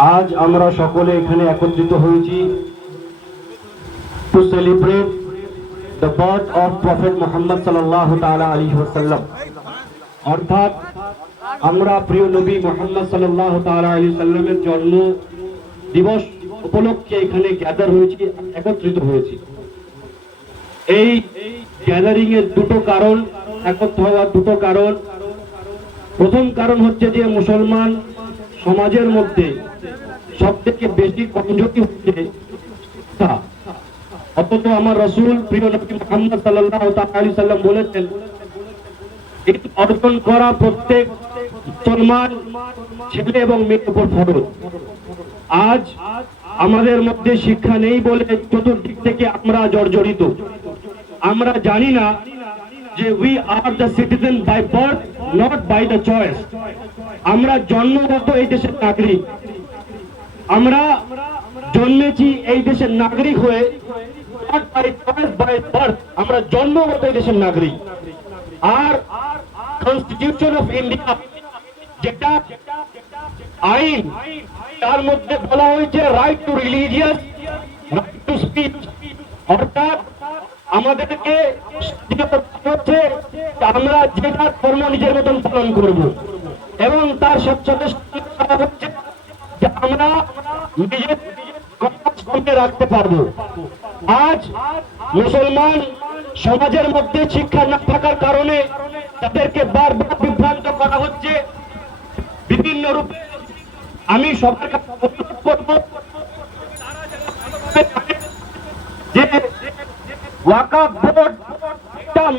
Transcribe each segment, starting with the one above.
আজ আমরা সকলে এখানে একত্রিত হয়েছি to celebrate the birth of prophet Mohammad সাল্লাহ তালা আলী ওসাল্লাম অর্থাৎ আমরা প্রিয় নবী মোহাম্মদ সাল্লাহ তালা আলী সাল্লামের জন্ম দিবস উপলক্ষে এখানে গ্যাদার হয়েছি, একত্রিত হয়েছি। এই গ্যাদারিং এর দুটো কারণ, একত্র হওয়ার দুটো কারণ। প্রথম কারণ হচ্ছে যে মুসলমান সমাজের মধ্যে সব থেকে বেশি কমজোরি হচ্ছে। অথচ আমার রসুল প্রিয় নবী মোহাম্মদ সাল্লাহ আলী সাল্লাম বলেছেন অর্জন করা প্রত্যেক মুসলমান, ছেলে এবং মেয়ের উপর ফরজ। আজ আমাদের মধ্যে শিক্ষা নেই বলে চতুর্দিক থেকে আমরা জর্জরিত। আমরা জানি না যে we are the citizen by birth not by the choice আমরা জন্মগত এই দেশের নাগরিক। আমরা জন্মেছি এই দেশের নাগরিক হয়ে আমরা জন্মগত এই দেশের নাগরিক। আর কনস্টিটিউশন অফ ইন্ডিয়া যেটা আইন, তার মধ্যে বলা হয়েছে right to religious right to speech অর্থাৎ আমাদেরকে হচ্ছে, আমরা যেটা ধর্ম নিজের মতন পালন করব। এবং তার আমরা নিজের রাখতে পারব। আজ মুসলমান সমাজের মধ্যে শিক্ষা না থাকার কারণে তাদেরকে বারবার বিভ্রান্ত করা হচ্ছে। বিভিন্ন রূপে আমি সবার কাছে করব যে ওয়াকাফ বোর্ড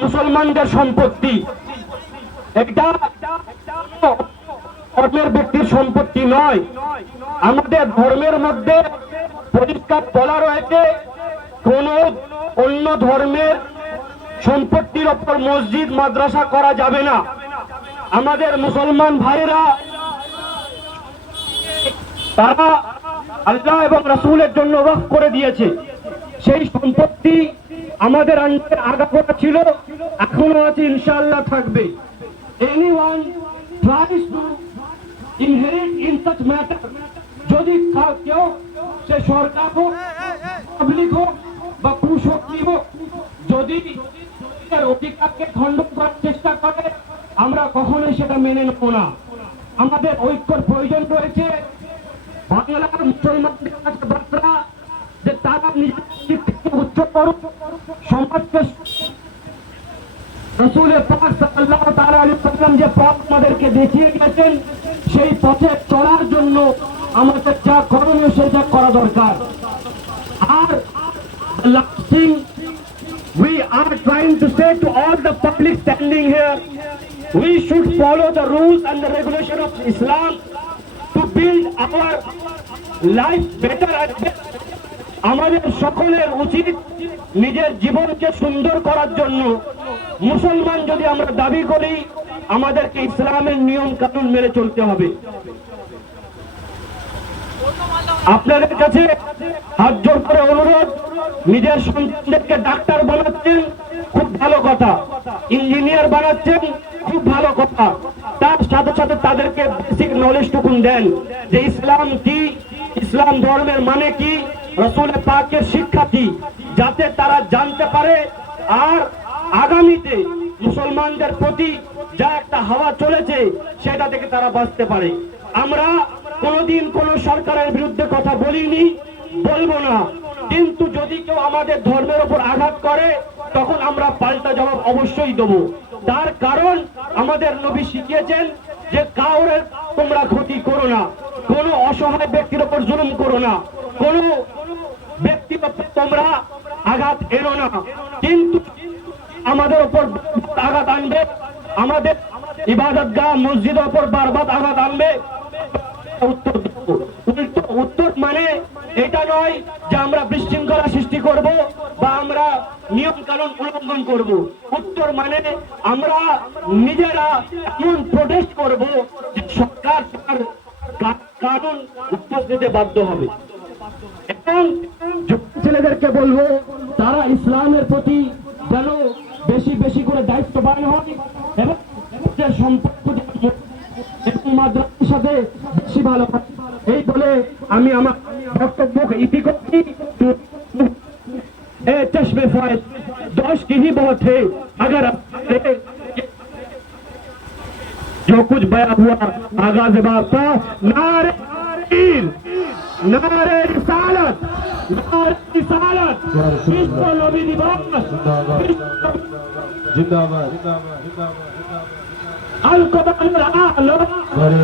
মুসলমানদের সম্পত্তি। এটা ধর্মের ব্যক্তির সম্পত্তি নয়। আমাদের ধর্মের মধ্যে পরিষ্কার বলা রয়েছে, কোন অন্য ধর্মের সম্পত্তির ওপর মসজিদ, মাদ্রাসা করা যাবে না। আমাদের মুসলমান ভাইরা, তারা আল্লাহ এবং রাসূলের জন্য ওয়াকফ করে দিয়েছে। সেই সম্পত্তি আমাদের আন্ডারে আগাগোড়া ছিল, এখনও আছে, ইনশাআল্লাহ থাকবে। Anyone tries to inherit in such matter. যদি কা- কেউ সে সরকার হোক, পাবলিক হোক বা কুশক্তি হোক, যদি তার অধিকারকে খণ্ডন করার চেষ্টা করে, আমরা কখনোই সেটা মেনে নেব না। আমাদের ঐক্যর প্রয়োজন রয়েছে। বাংলার মুসলমানদের কাছে বার্তা যে তারা নিজের উচ্চ করুক সমাজকে রসুল পাক সাল্লাহ তারা আলী সাল্লাম যে পথ আমাদেরকে দেখিয়ে গেছেন, সেই পথে চলার জন্য আমাদের যা করণীয় সেটা করা দরকার। আর lasting we are trying to say to all the public standing here we should follow the rules and the regulation of Islam to build our life better আমাদের সকলের উচিত নিজের জীবনকে সুন্দর করার জন্য মুসলমান যদি আমরা দাবি করি, আমাদেরকে ইসলামের নিয়ম কানুন মেনে চলতে হবে। আপনাদের কাছে হাত জোর করে অনুরোধ, নিজের সন্তানদেরকে ডাক্তার বানাচ্ছেন, খুব ভালো কথা। ইঞ্জিনিয়ার বানাচ্ছেন, খুব ভালো কথা। তার সাথে সাথে তাদেরকে বেসিক নলেজ টুকুন দেন যে ইসলাম কি, ইসলাম ধর্মের মানে কি রসুল পাকের শিক্ষা কি, যাতে তারা জানতে পারে আর আগামীতে মুসলমানদের প্রতি যা একটা হাওয়া চলেছে, সেটা থেকে তারা বাঁচতে পারে। আমরা কোনোদিন কোন সরকারের বিরুদ্ধে কথা বলিনি, বলব না। কিন্তু যদি কেউ আমাদের ধর্মের উপর আঘাত করে, তখন আমরা পাল্টা জবাব অবশ্যই দেবো। তার কারণ আমাদের নবী শিখিয়েছেন যে কাউরে তোমরা ক্ষতি করো না। কোন অসহায় ব্যক্তির উপর জুলুম করো না। কোন ব্যক্তির তোমরা আঘাত এনো না। কিন্তু আমাদের উপর আঘাত আনবে। আমাদের ইবাদত গাহ মসজিদের উপর বারবার আঘাত আনবে। উত্তর উল্টো, উত্তর মানে এটা নয় যে আমরা বিশৃঙ্খলা সৃষ্টি করব বা আমরা নিয়ম কানুন উল্লঙ্ঘন করব। উত্তর মানে আমরা নিজেরা এমন প্রোটেস্ট করব যে সরকার তার কানুন উপস্থিত দিতে বাধ্য হবে। এবং ছেলেদেরকে বলব, তারা ইসলামের প্রতি যেন বেশি বেশি করে দায়িত্ববান হয় এবং নিজের সম্পর্ক যেন এবং মাদ্রাসার সাথে বেশি ভালো হয়। এই বলে বলে আমি আমার বক্তব্যকে ইতি করছি ए चश्मे फायद दोष की ही बहुत है अगर जो कुछ बया हुआ आगाज बाप का नारे तकबीर, नारे रिसालत नारे रिसालत विश्व नबी दिवस जिंदाबाद अल कबाल आलम